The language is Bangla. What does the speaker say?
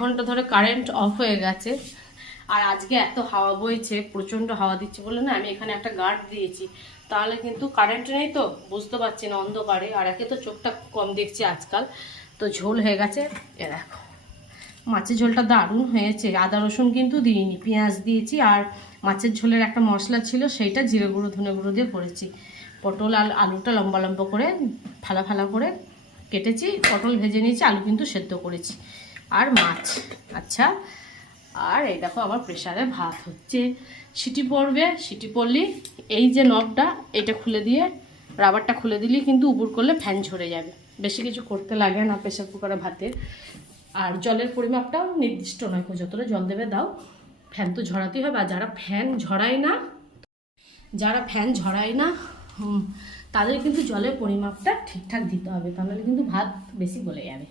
ঘন্টা ধরে কারেন্ট অফ হয়ে গেছে। আর আজকে এত হাওয়া বইছে, প্রচণ্ড হাওয়া দিচ্ছে বলে না আমি এখানে একটা গার্ড দিয়েছি, তাহলে কিন্তু কারেন্ট নেই তো বুঝতে পারছি না অন্ধকারে। আর একে তো চোখটা কম দেখছি আজকাল, তো ঝোল হয়ে গেছে। এ দেখো মাছের ঝোলটা দারুণ হয়েছে, আদা রসুন কিন্তু দিইনি, পেঁয়াজ দিয়েছি। আর মাছের ঝোলের একটা মশলা ছিল, সেইটা জিরে গুঁড়ো ধনে গুঁড়ো দিয়ে করেছি। পটল আর আলুটা লম্বা লম্বা করে ফালা ফালা করে কেটেছি, পটল ভেজে নিয়েছি, আলু কিন্তু সেদ্ধ করেছি, আর মাছ। আচ্ছা, আর এই দেখো আমার প্রেসারে ভাত হচ্ছে, সিটি পড়বে, সিটি পড়লি এই যে নবটা এটা খুলে দিয়ে, রাবারটা খুলে দিলেই কিন্তু উপর করলে ফ্যান ঝরে যাবে, বেশি কিছু করতে লাগে না প্রেসার কুকারে ভাতে। আর জলের পরিমাপটাও নির্দিষ্ট নয়, যতটা জল দেবে দাও, ফ্যান তো ঝরাতেই হবে। আর যারা ফ্যান ঝরায় না তাদের কিন্তু জলের পরিমাপটা ঠিকঠাক দিতে হবে, তাহলে কিন্তু ভাত বেশি গলে যাবে।